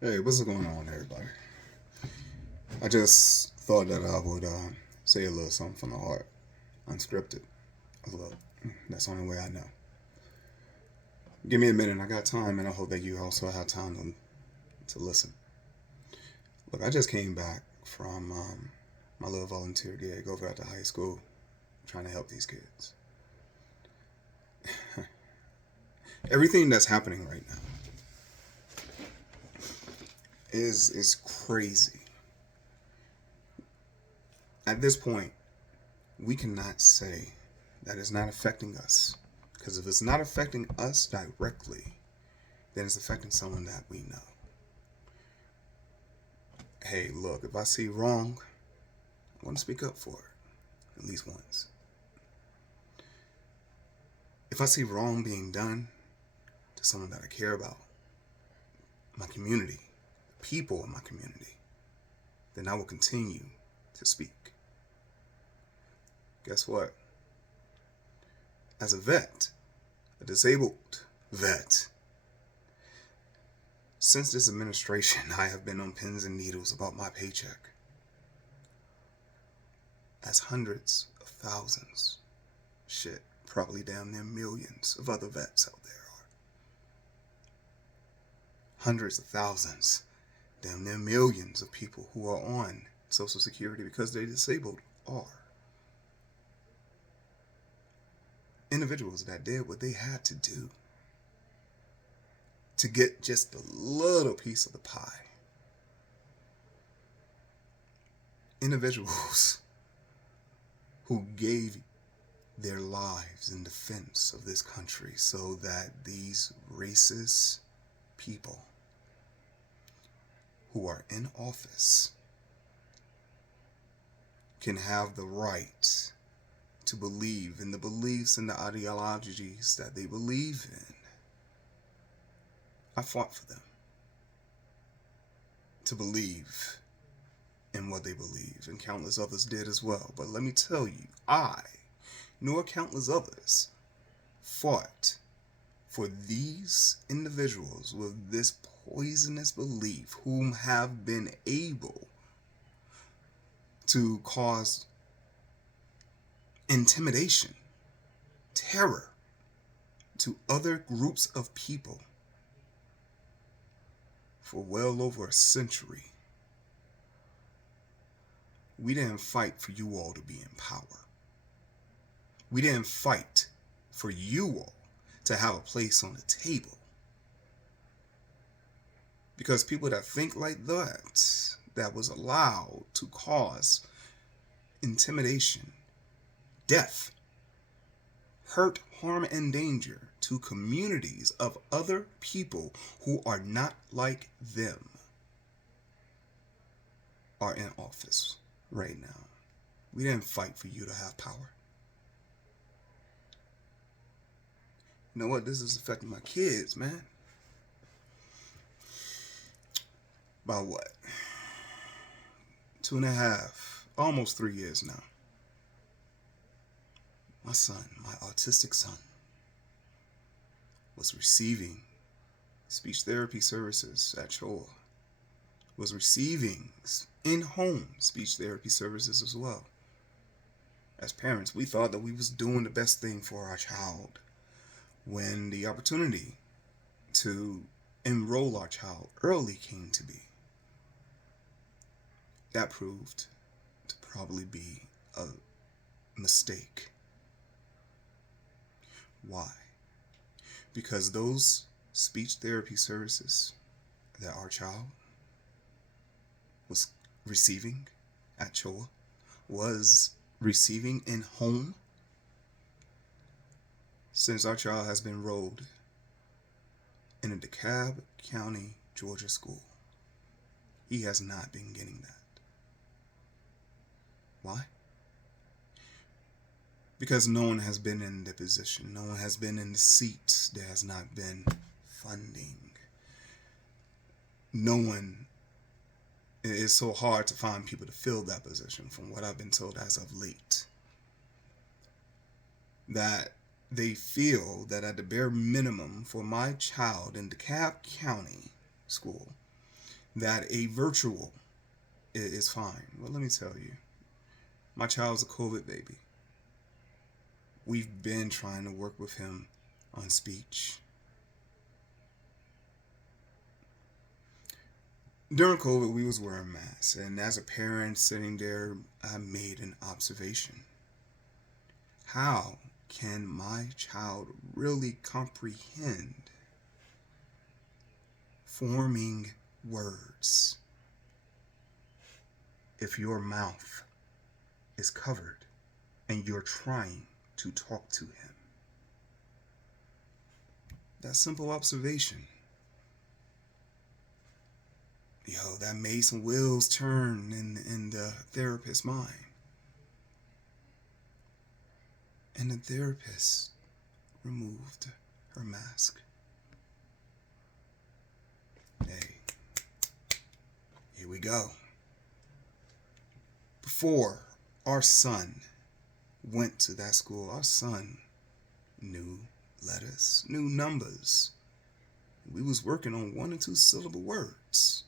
Hey, what's going on, everybody? I just thought that I would say a little something from the heart, unscripted. A little. That's the only way I know. Give me a minute. I got time, and I hope that you also have time to listen. Look, I just came back from my little volunteer gig over at the high school, trying to help these kids. Everything that's happening right now is crazy. At this point, we cannot say that it's not affecting us, because if it's not affecting us directly, then it's affecting someone that we know. Hey, look, if I see wrong, I want to speak up for it, at least once. If I see wrong being done to someone that I care about, my community, the people in my community, then I will continue to speak. Guess what? As a vet, a disabled vet, since this administration, I have been on pins and needles about my paycheck. As hundreds of thousands, shit, probably damn near millions of other vets out there are. Hundreds of thousands, damn near millions of people who are on Social Security because they're disabled are. Individuals that did what they had to do to get just a little piece of the pie. Individuals who gave their lives in defense of this country so that these racist people who are in office can have the right to believe in the beliefs and the ideologies that they believe in. I fought for them to believe in what they believe, and countless others did as well. But let me tell you, I, nor countless others, fought for these individuals with this poisonous belief whom have been able to cause intimidation, terror to other groups of people for well over a century. We didn't fight for you all to be in power. We didn't fight for you all to have a place on the table. Because people that think like that was allowed to cause intimidation, death, hurt, harm, and danger to communities of other people who are not like them are in office right now. We didn't fight for you to have power. You know what? This is affecting my kids, man. About what? 2.5, almost 3 years now. My son, my autistic son, was receiving speech therapy services at Choa, was receiving in-home speech therapy services as well. As parents, we thought that we was doing the best thing for our child when the opportunity to enroll our child early came to be. That proved to probably be a mistake. Why? Because those speech therapy services that our child was receiving at Choa, was receiving in home, since our child has been enrolled in a DeKalb County, Georgia school, he has not been getting that. Why? Because no one has been in the position, no one has been in the seat, there has not been funding. No one, it is so hard to find people to fill that position from what I've been told as of late. That they feel that at the bare minimum for my child in DeKalb County school, that a virtual is fine. Well, let me tell you, my child's a COVID baby. We've been trying to work with him on speech. During COVID, we was wearing masks, and as a parent sitting there, I made an observation. How can my child really comprehend forming words if your mouth is covered and you're trying to talk to him? That simple observation, that made some wheels turn in the therapist's mind. And the therapist removed her mask. Hey, here we go. Before our son went to that school, our son knew letters, knew numbers. We was working on 1 and 2 syllable words.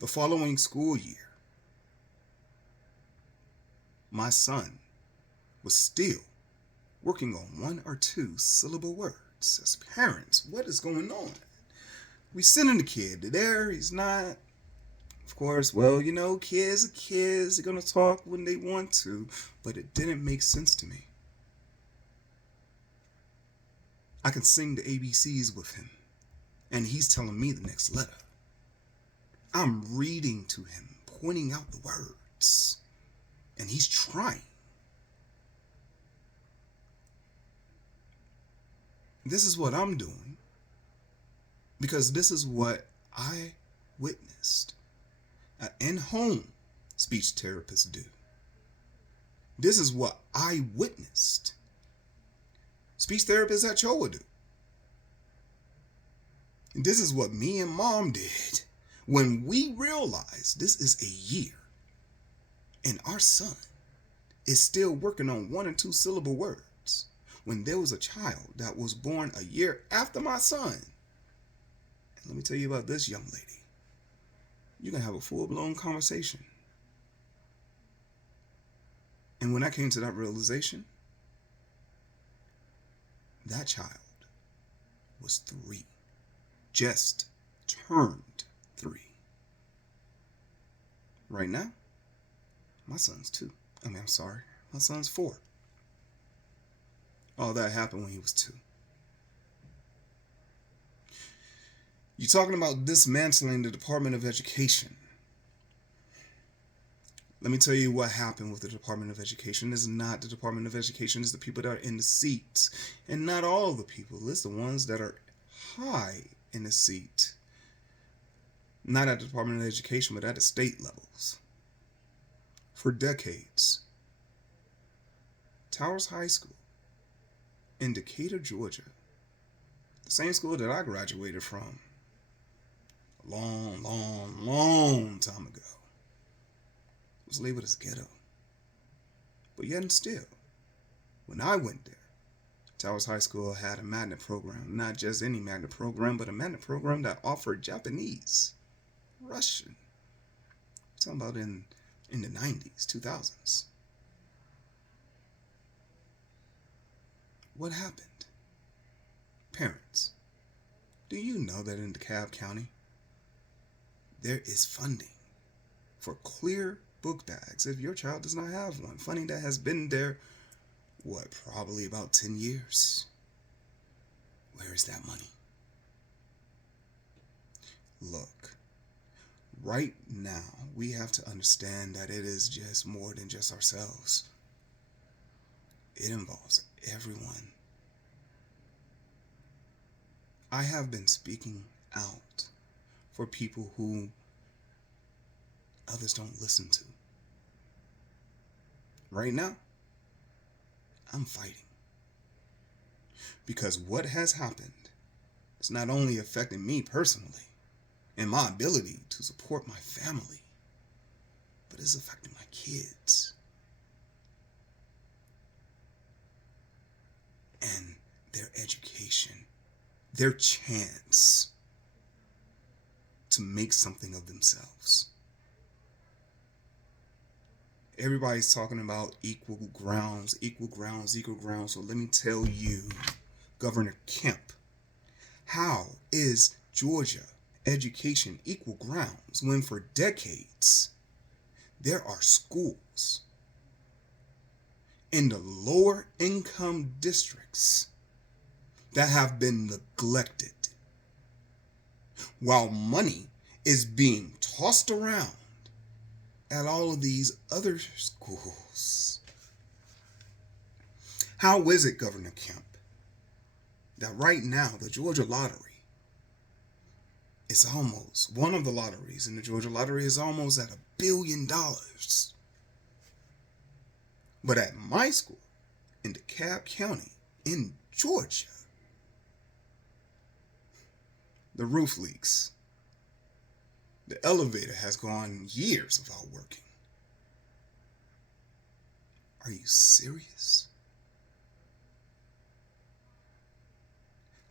The following school year, my son was still working on 1 or 2 syllable words. As parents, what is going on? We sending the kid there, he's not. Of course, well, kids are kids, they're going to talk when they want to, but it didn't make sense to me. I can sing the ABCs with him, and he's telling me the next letter. I'm reading to him, pointing out the words, and he's trying. This is what I'm doing because this is what I witnessed in-home speech therapists do. This is what I witnessed speech therapists at Choa do. And this is what me and Mom did when we realized this is a year and our son is still working on 1 and 2 syllable words when there was a child that was born a year after my son. And let me tell you about this young lady. You can have a full-blown conversation. And when I came to that realization, that child was 3. Just turned 3. Right now, my son's 2. My son's 4. All that happened when he was 2. You're talking about dismantling the Department of Education. Let me tell you what happened with the Department of Education. It's not the Department of Education, it's the people that are in the seats. And not all the people, it's the ones that are high in the seat. Not at the Department of Education, but at the state levels. For decades, Towers High School in Decatur, Georgia, the same school that I graduated from a long time ago, was labeled as ghetto. But yet and still, when I went there, Towers High School had a magnet program. Not just any magnet program, but a magnet program that offered Japanese, Russian. I'm talking about in the 90s, 2000s. What happened? Parents, do you know that in DeKalb County, there is funding for clear book bags if your child does not have one? Funding that has been there, probably about 10 years. Where is that money? Look, right now, we have to understand that it is just more than just ourselves. It involves everyone. I have been speaking out for people who others don't listen to. Right now, I'm fighting. Because what has happened is not only affecting me personally and my ability to support my family, but it's affecting my kids. And their education, their chance to make something of themselves. Everybody's talking about equal grounds, equal grounds, equal grounds. So let me tell you, Governor Kemp, how is Georgia education equal grounds when for decades there are schools in the lower income districts that have been neglected while money is being tossed around at all of these other schools? How is it, Governor Kemp, that right now the Georgia lottery is almost, one of the lotteries in the Georgia lottery is almost at $1 billion? But at my school in DeKalb County in Georgia, the roof leaks. The elevator has gone years without working. Are you serious?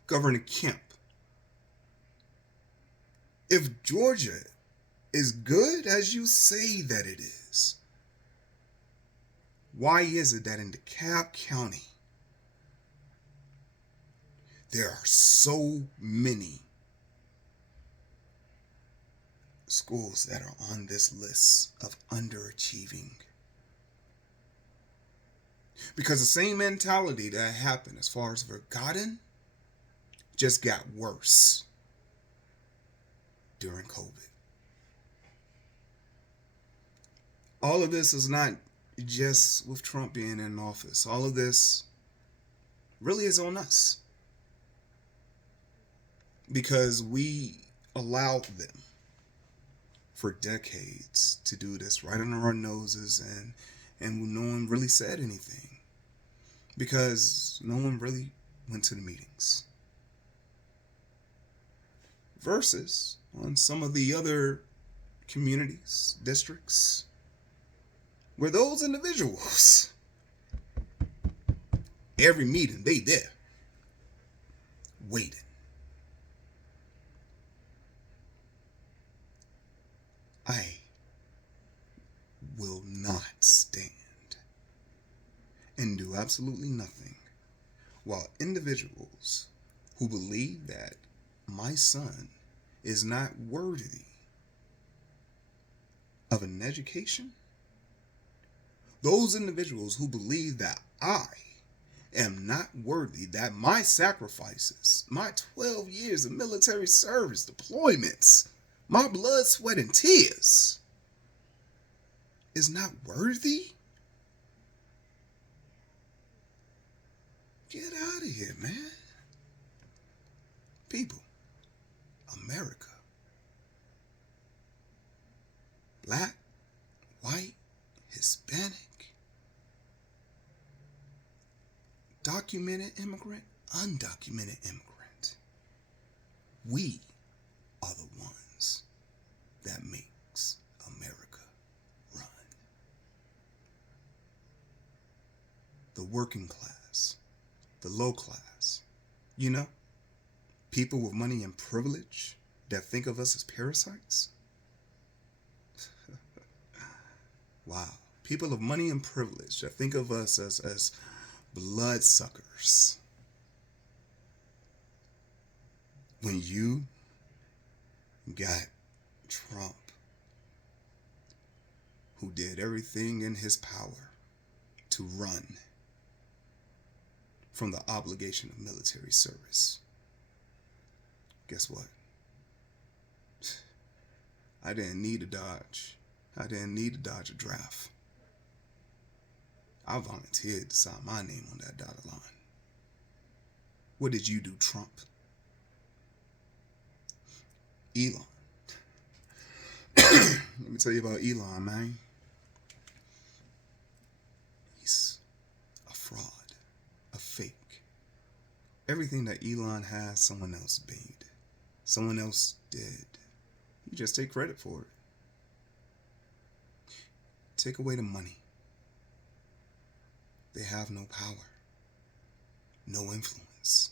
Governor Kemp, if Georgia is good as you say that it is, why is it that in DeKalb County there are so many schools that are on this list of underachieving? Because the same mentality that happened as far as forgotten just got worse during COVID. All of this is not just with Trump being in office. All of this really is on us, because we allowed them for decades to do this right under our noses, and no one really said anything because no one really went to the meetings. Versus on some of the other communities, districts, where those individuals, every meeting, they there, waiting. I will not stand and do absolutely nothing while individuals who believe that my son is not worthy of an education, those individuals who believe that I am not worthy, that my sacrifices, my 12 years of military service, deployments, my blood, sweat, and tears is not worthy? Get out of here, man. People, America, black, white, Hispanic, documented immigrant, undocumented immigrant, we are the ones that makes America run. The working class, the low class, you know, people with money and privilege that think of us as parasites. Wow. People of money and privilege that think of us as bloodsuckers. When you got Trump, who did everything in his power to run from the obligation of military service, guess what? I didn't need to dodge. I didn't need to dodge a draft. I volunteered to sign my name on that dotted line. What did you do, Trump? Elon. Let me tell you about Elon, man. He's a fraud, a fake. Everything that Elon has, someone else made. Someone else did. You just take credit for it. Take away the money. They have no power, no influence.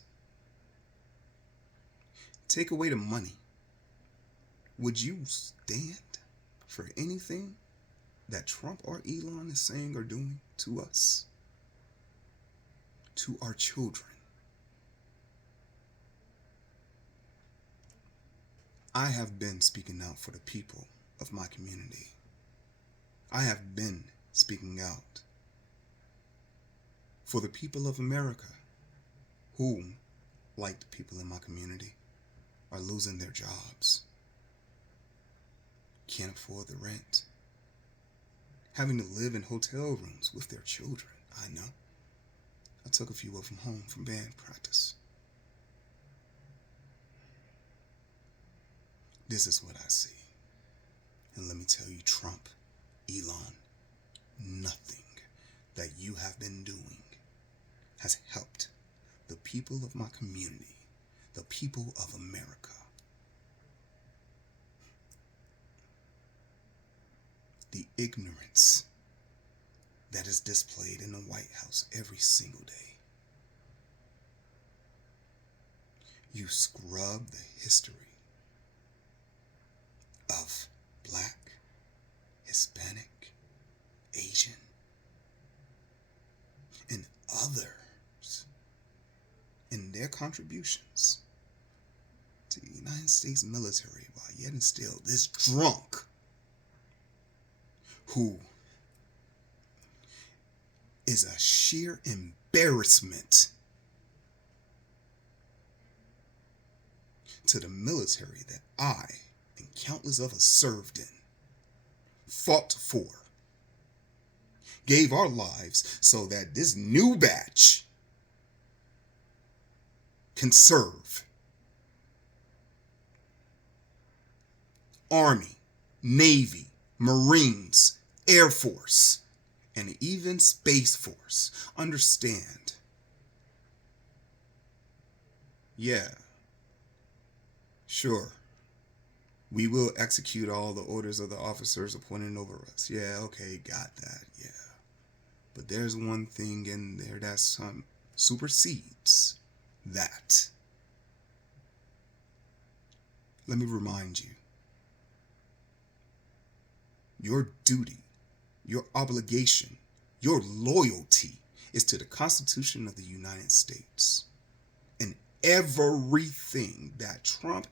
Take away the money. Would you stand for anything that Trump or Elon is saying or doing to us, to our children? I have been speaking out for the people of my community. I have been speaking out for the people of America who, like the people in my community, are losing their jobs, can't afford the rent, having to live in hotel rooms with their children. I know. I took a few of them home from band practice. This is what I see. And let me tell you, Trump, Elon, nothing that you have been doing has helped the people of my community, the people of America. The ignorance that is displayed in the White House every single day. You scrub the history of Black, Hispanic, Asian, and others in their contributions to the United States military, while yet and still this drunk who is a sheer embarrassment to the military that I and countless of us served in, fought for, gave our lives so that this new batch can serve. Army, Navy, Marines, Air Force, and even Space Force. Understand. Yeah. Sure. We will execute all the orders of the officers appointed over us. Yeah, okay, got that. Yeah. But there's one thing in there that supersedes that. Let me remind you. Your duty, your obligation, your loyalty is to the Constitution of the United States. And everything that Trump,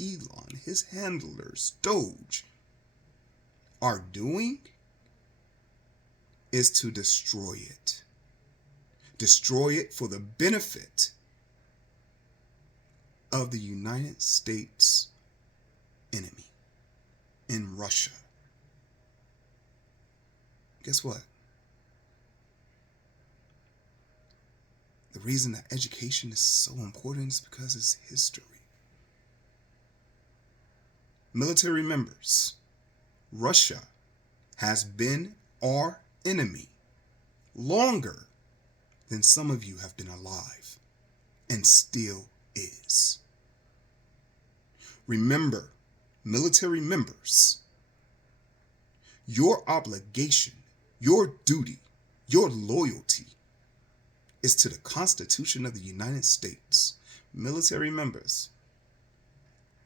Elon, his handlers, Doge, are doing is to destroy it. Destroy it for the benefit of the United States enemy in Russia. Guess what? The reason that education is so important is because it's history. Military members, Russia has been our enemy longer than some of you have been alive, and still is. Remember, military members, your obligation, your duty, your loyalty is to the Constitution of the United States. Military members,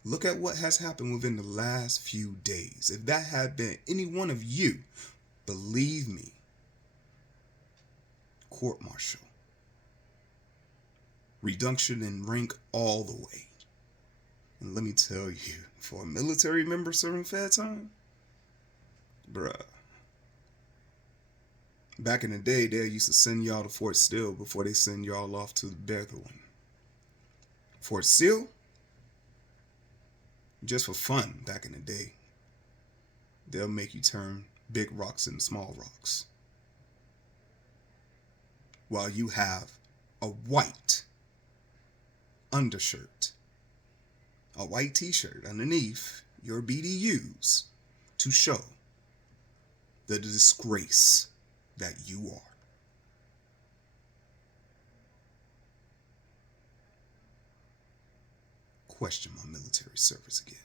look at what has happened within the last few days. If that had been any one of you, believe me, court-martial, reduction in rank all the way. And let me tell you, for a military member serving fair time, bruh. Back in the day, they used to send y'all to Fort Steele before they send y'all off to the better one. Fort Steele, just for fun back in the day, they'll make you turn big rocks into small rocks. While you have a white undershirt, a white t-shirt underneath your BDUs to show the disgrace that you are. Question my military service again.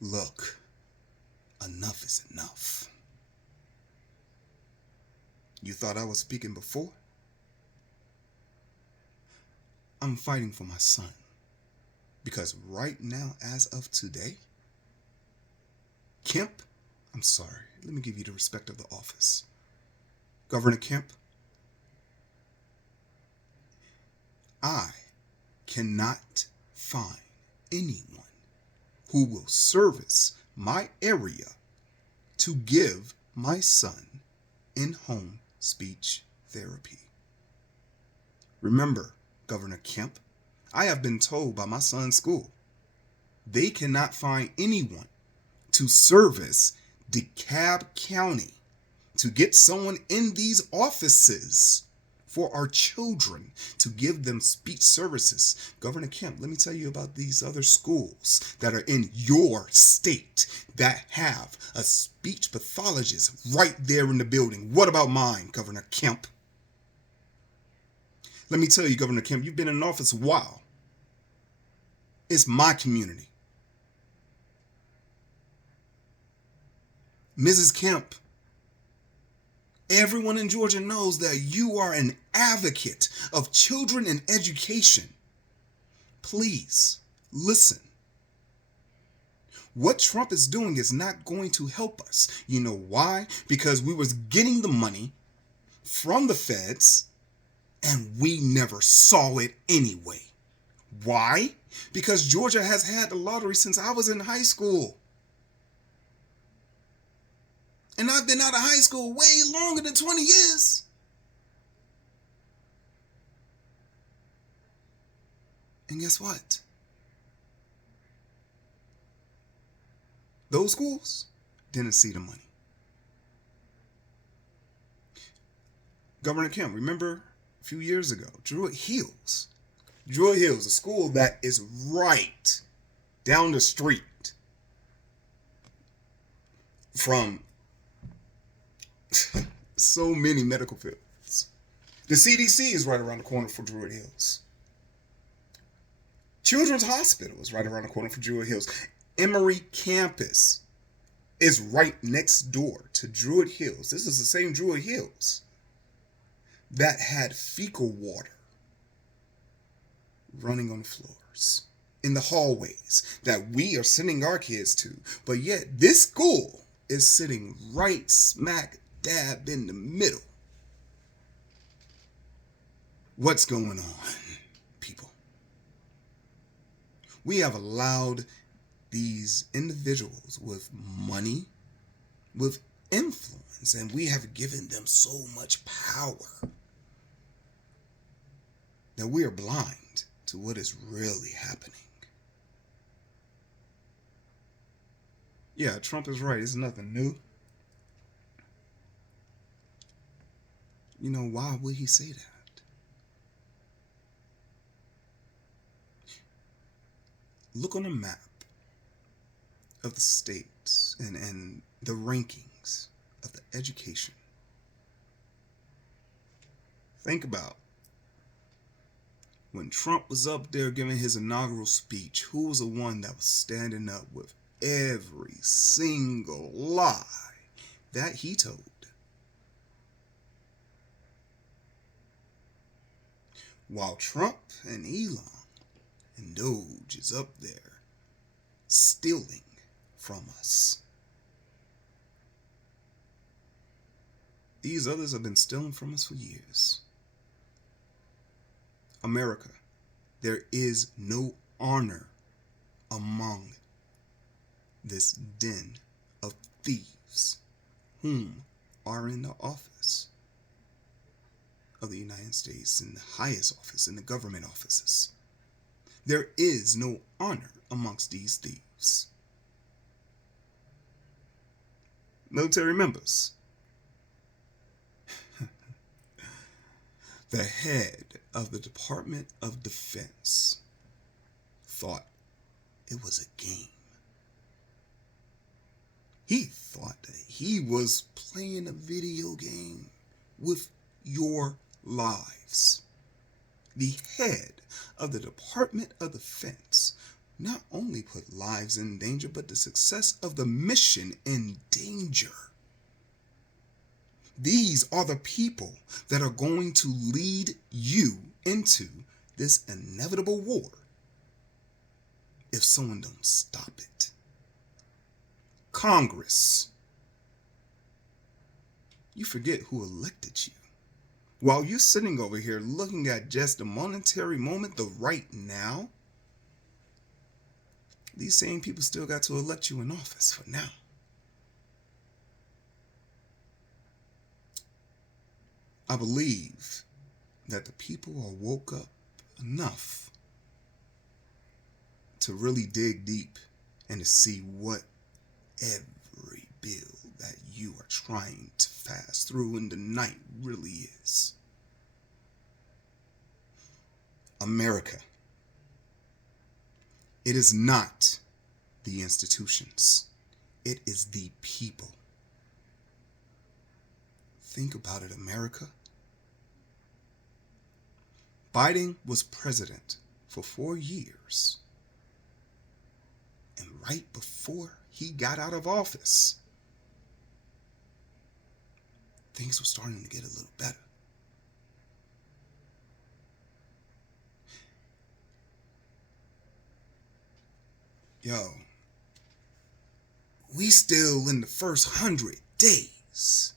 Look, enough is enough. You thought I was speaking before? I'm fighting for my son. Because right now, as of today, Kemp, I'm sorry, let me give you the respect of the office. Governor Kemp, I cannot find anyone who will service my area to give my son in-home speech therapy. Remember, Governor Kemp, I have been told by my son's school they cannot find anyone to service DeKalb County to get someone in these offices for our children to give them speech services. Governor Kemp, let me tell you about these other schools that are in your state that have a speech pathologist right there in the building. What about mine, Governor Kemp? Let me tell you, Governor Kemp, you've been in office a while. It's my community. Mrs. Kemp, everyone in Georgia knows that you are an advocate of children and education. Please listen. What Trump is doing is not going to help us. You know why? Because we was getting the money from the feds and we never saw it anyway. Why? Because Georgia has had the lottery since I was in high school. And I've been out of high school way longer than 20 years. And guess what? Those schools didn't see the money. Governor Kemp, remember a few years ago, Druid Hills, a school that is right down the street from so many medical fields. The CDC is right around the corner for Druid Hills. Children's Hospital is right around the corner for Druid Hills. Emory campus is right next door to Druid Hills. This is the same Druid Hills that had fecal water running on the floors, in the hallways that we are sending our kids to. But yet this school is sitting right smack dab in the middle. What's going on, people? We have allowed these individuals with money, with influence, and we have given them so much power that we are blind to what is really happening. Yeah, Trump is right. It's nothing new. You know, why would he say that? Look on a map of the states and the rankings of the education. Think about when Trump was up there giving his inaugural speech, who was the one that was standing up with every single lie that he told? While Trump and Elon and Doge is up there stealing from us. These others have been stealing from us for years. America, there is no honor among this den of thieves whom are in the office of the United States, in the highest office, in the government offices. There is no honor amongst these thieves. Military members. The head of the Department of Defense thought it was a game. He thought that he was playing a video game with your lives. The head of the Department of Defense not only put lives in danger, but the success of the mission in danger. These are the people that are going to lead you into this inevitable war if someone don't stop it. Congress. You forget who elected you. While you're sitting over here looking at just the momentary moment, the right now, these same people still got to elect you in office for now. I believe that the people are woke up enough to really dig deep and to see what every bill that you are trying to fast through in the night really is. America. It is not the institutions. It is the people. Think about it, America. Biden was president for 4 years. And right before he got out of office, things were starting to get a little better. Yo, we still in the first 100 days.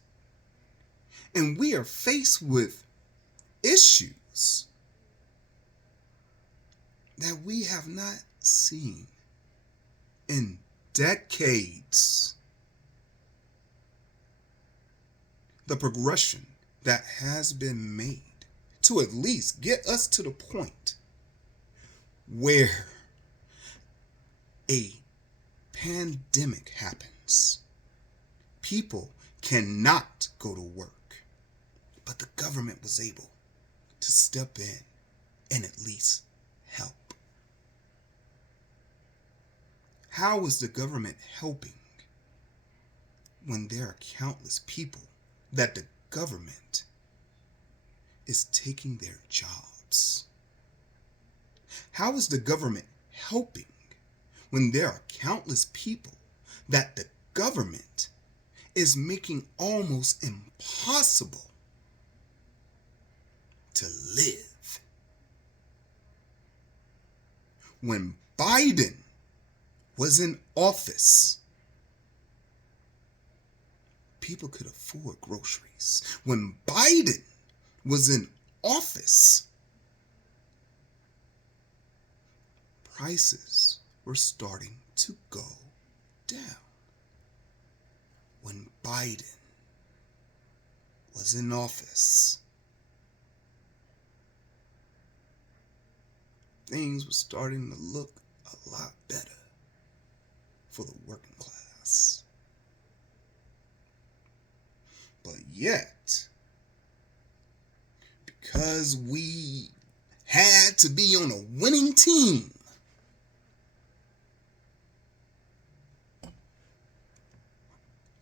And we are faced with issues that we have not seen in decades. The progression that has been made to at least get us to the point where a pandemic happens. People cannot go to work, but the government was able to step in and at least help. How is the government helping when there are countless people that the government is taking their jobs? How is the government helping when there are countless people that the government is making almost impossible to live? When Biden was in office, people could afford groceries. When Biden was in office, prices were starting to go down. When Biden was in office, things were starting to look a lot better for the working class. But yet, because we had to be on a winning team,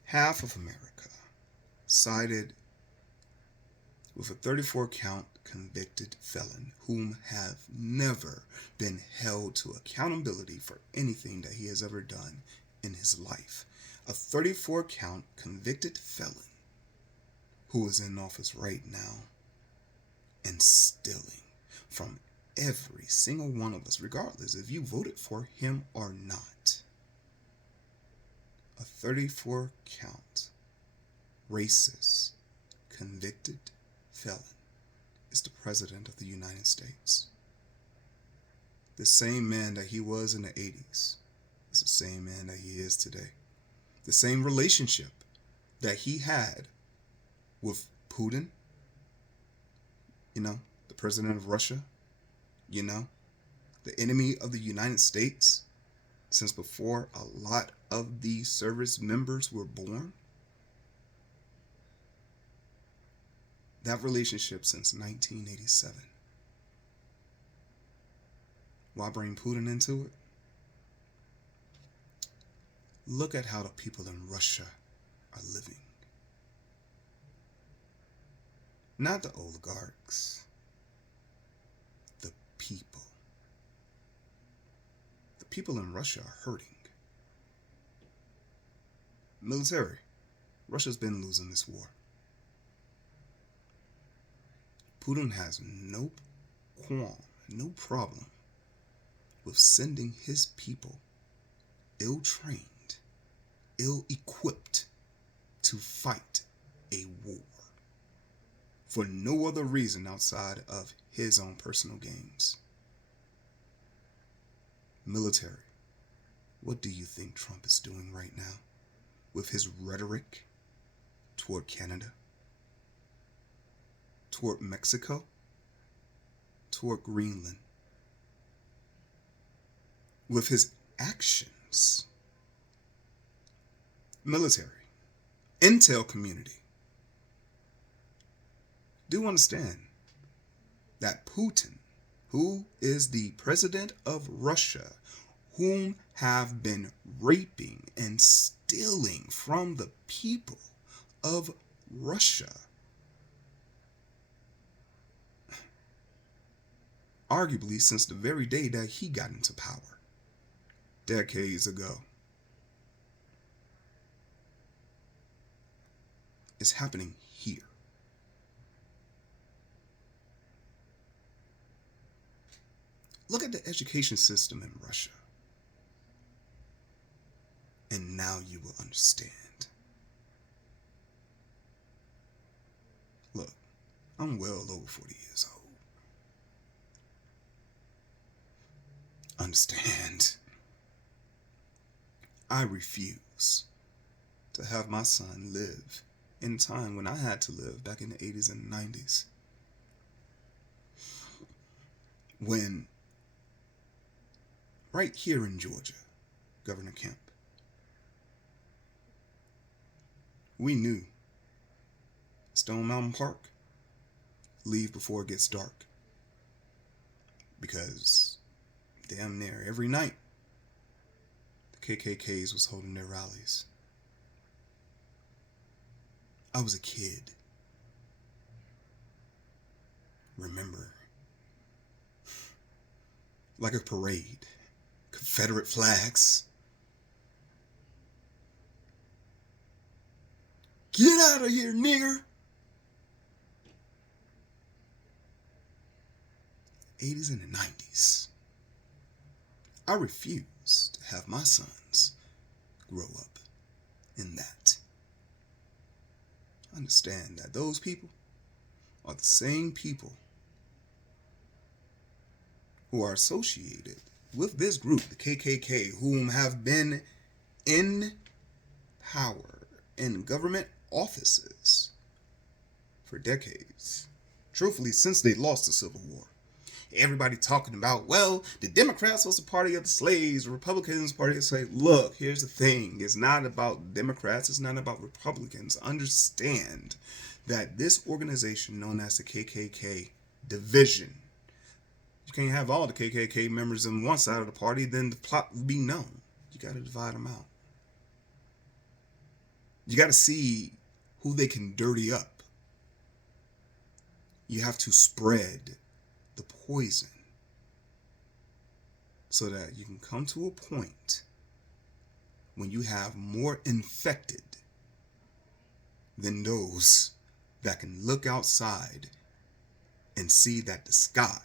half of America sided with a 34-count convicted felon whom have never been held to accountability for anything that he has ever done in his life. A 34-count convicted felon who is in office right now and stealing from every single one of us, regardless if you voted for him or not. A 34-count racist convicted felon is the President of the United States. The same man that he was in the 80s is the same man that he is today. The same relationship that he had with Putin, the president of Russia, the enemy of the United States, since before a lot of these service members were born. That relationship since 1987. Why bring Putin into it? Look at how the people in Russia are living. Not the oligarchs. The people. The people in Russia are hurting. Military. Russia's been losing this war. Putin has no qualm, no problem with sending his people, ill-trained, ill-equipped, to fight a war for no other reason outside of his own personal gains. Military, what do you think Trump is doing right now with his rhetoric toward Canada, toward Mexico, toward Greenland, with his actions? Military, intel community, do understand that Putin, who is the president of Russia, whom have been raping and stealing from the people of Russia, arguably since the very day that he got into power, decades ago, is happening here. Look at the education system in Russia, and now you will understand. Look, I'm well over 40 years old. Understand, I refuse to have my son live in a time when I had to live back in the 80s and 90s. When, right here in Georgia, Governor Kemp, we knew Stone Mountain Park, leave before it gets dark. Because damn near every night, the KKKs was holding their rallies. I was a kid. Remember, like a parade, Confederate flags. Get out of here, nigger! 80s and the 90s. I refuse to have my sons grow up in that. Understand that those people are the same people who are associated with this group, the KKK, whom have been in power in government offices for decades. Truthfully, since they lost the Civil War. Everybody talking about, well, the Democrats was the party of the slaves, the Republicans party of the slaves. Look, here's the thing. It's not about Democrats. It's not about Republicans. Understand that this organization known as the KKK division, you can't have all the KKK members on one side of the party, then the plot will be known. You got to divide them out. You got to see who they can dirty up. You have to spread the poison so that you can come to a point when you have more infected than those that can look outside and see that the sky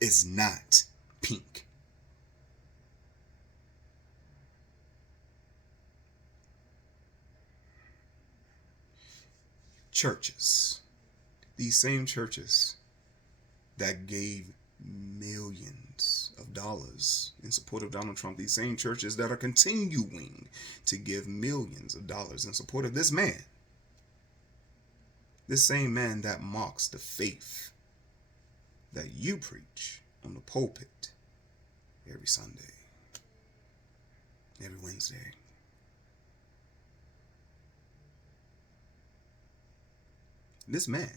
is not pink. Churches, these same churches that gave millions of dollars in support of Donald Trump, these same churches that are continuing to give millions of dollars in support of this man, this same man that mocks the faith that you preach on the pulpit every Sunday, every Wednesday. This man,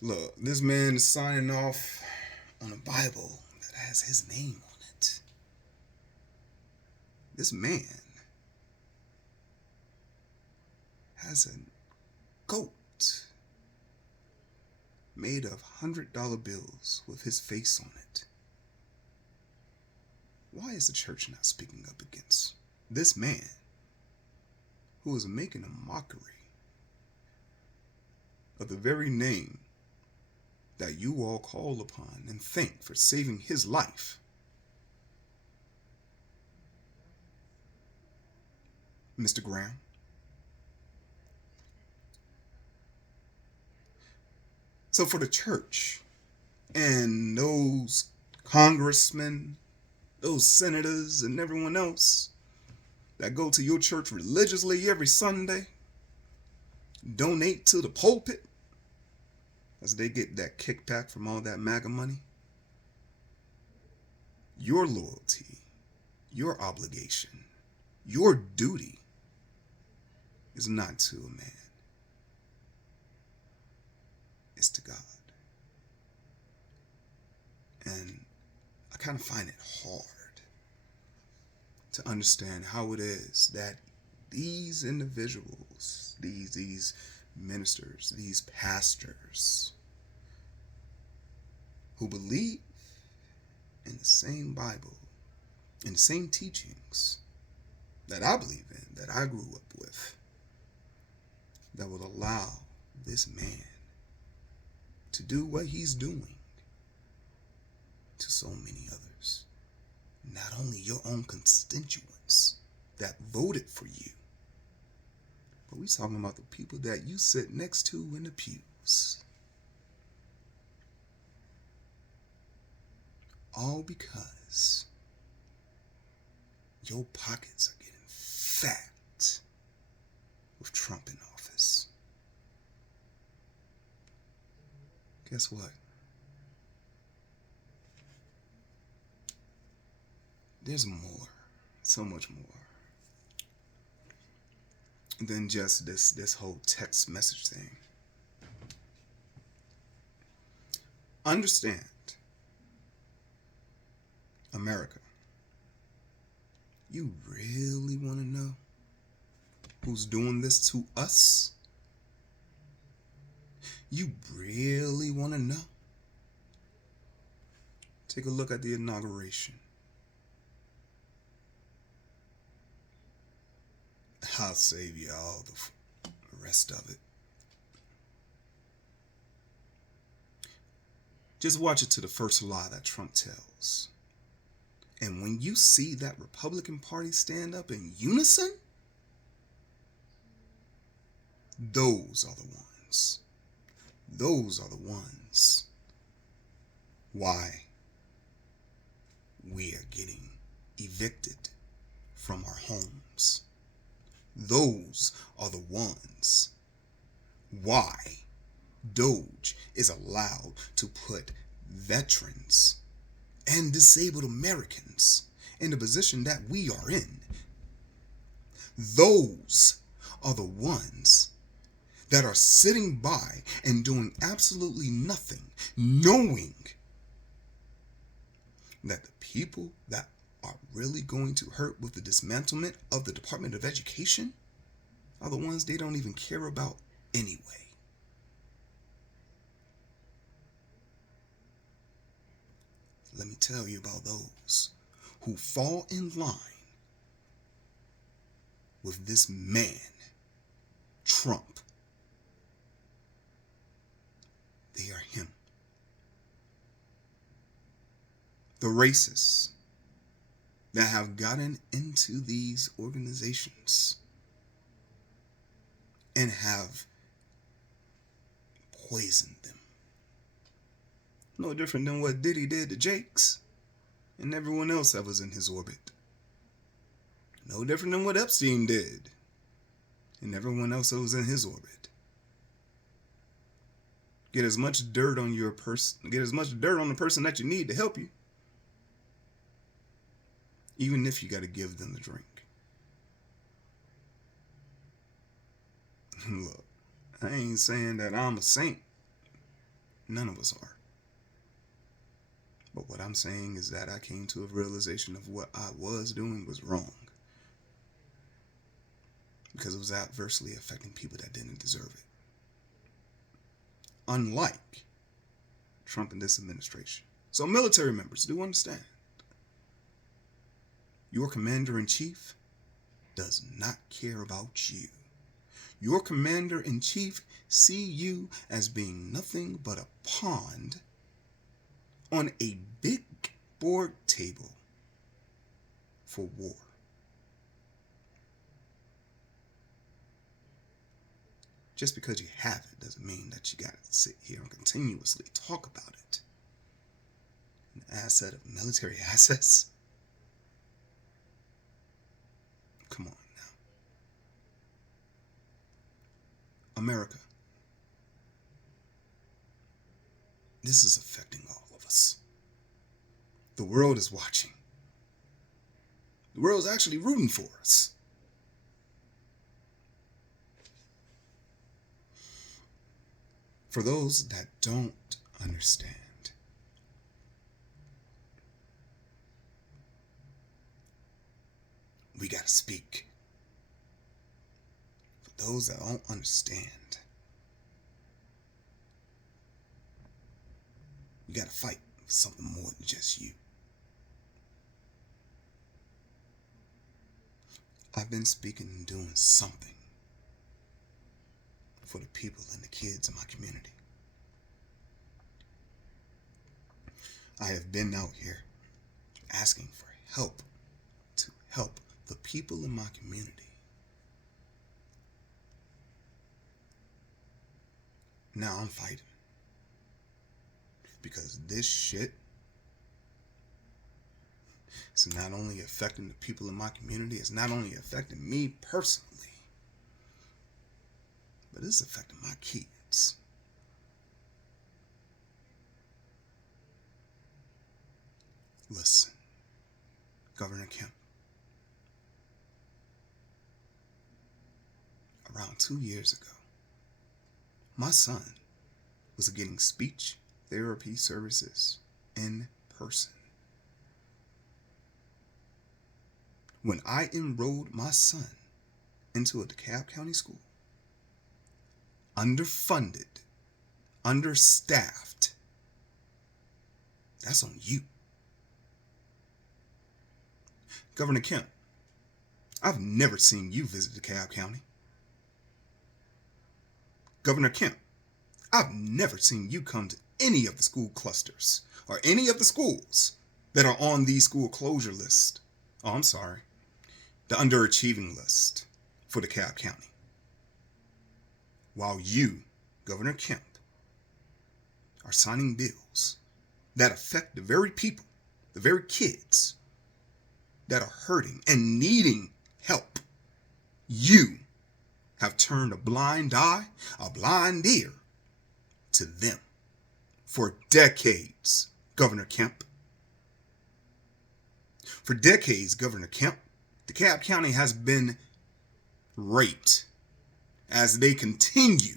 look, this man is signing off on a Bible that has his name on it. This man has a goat made of $100 bills with his face on it. Why is the church not speaking up against this man who is making a mockery of the very name that you all call upon and thank for saving his life, Mr. Graham. So for the church and those congressmen, those senators, and everyone else that go to your church religiously every Sunday, donate to the pulpit as they get that kickback from all that MAGA money, your loyalty, your obligation, your duty is not to a man, it's to God. And I kind of find it hard to understand how it is that these individuals, these ministers, these pastors who believe in the same Bible, in the same teachings that I believe in, that I grew up with, that will allow this man to do what he's doing to so many others. Not only your own constituents that voted for you, but we're talking about the people that you sit next to in the pews. All because your pockets are getting fat with Trump in office. Guess what? There's more, so much more than just this whole text message thing. Understand, America, you really want to know who's doing this to us? You really want to know? Take a look at the inauguration. I'll save you all the rest of it. Just watch it to the first lie that Trump tells. And when you see that Republican Party stand up in unison, those are the ones. Those are the ones why we are getting evicted from our homes. Those are the ones why Doge is allowed to put veterans and disabled Americans in the position that we are in. Those are the ones that are sitting by and doing absolutely nothing, knowing that the people that are really going to hurt with the dismantlement of the Department of Education are the ones they don't even care about anyway. Let me tell you about those who fall in line with this man, Trump. They are him. The racists that have gotten into these organizations and have poisoned them. No different than what Diddy did to Jakes and everyone else that was in his orbit. No different than what Epstein did and everyone else that was in his orbit. Get as much dirt on your person, get as much dirt on the person that you need to help you, even if you got to give them the drink. Look, I ain't saying that I'm a saint. None of us are. But what I'm saying is that I came to a realization of what I was doing was wrong. Because it was adversely affecting people that didn't deserve it. Unlike Trump and this administration. So military members do understand. Your commander-in-chief does not care about you. your commander-in-chief see you as being nothing but a pawn on a big board table for war. Just because you have it doesn't mean that you gotta sit here and continuously talk about it. An asset of military assets? Come on now. America. This is affecting all of us. The world is watching. The world is actually rooting for us. For those that don't understand, we gotta speak. For those that don't understand, you gotta fight for something more than just you. I've been speaking and doing something for the people and the kids in my community. I have been out here asking for help to help the people in my community. Now I'm fighting. Because this shit is not only affecting the people in my community, it's not only affecting me personally, but it's affecting my kids. Listen, Governor Kemp, around 2 years ago, my son was getting speech therapy services in person. When I enrolled my son into a DeKalb County school, underfunded, understaffed, that's on you. Governor Kemp, I've never seen you visit DeKalb County. Governor Kemp, I've never seen you come to any of the school clusters or any of the schools that are on the school closure list. Oh, I'm sorry. The underachieving list for DeKalb County. While you, Governor Kemp, are signing bills that affect the very people, the very kids that are hurting and needing help, you have turned a blind eye, a blind ear to them for decades, Governor Kemp. For decades, Governor Kemp, DeKalb County has been raped as they continue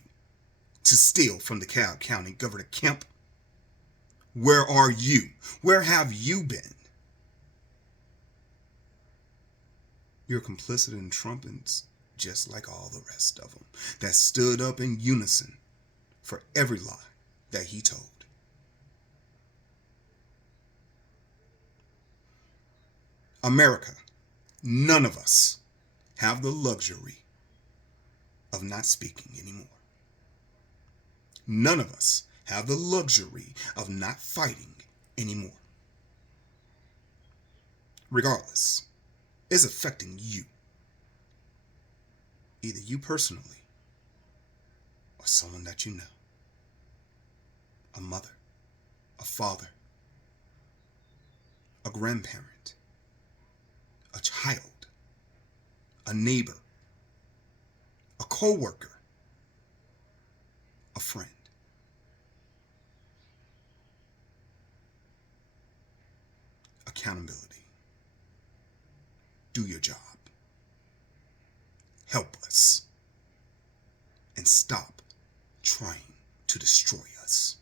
to steal from DeKalb County. Governor Kemp, where are you? Where have you been? You're complicit in trumpets, just like all the rest of them that stood up in unison for every lie that he told. America, none of us have the luxury of not speaking anymore. None of us have the luxury of not fighting anymore. Regardless, it's affecting you. Either you personally or someone that you know. A mother, a father, a grandparent, a child, a neighbor, a co-worker, a friend. Accountability. Do your job. Help us. And stop trying to destroy us.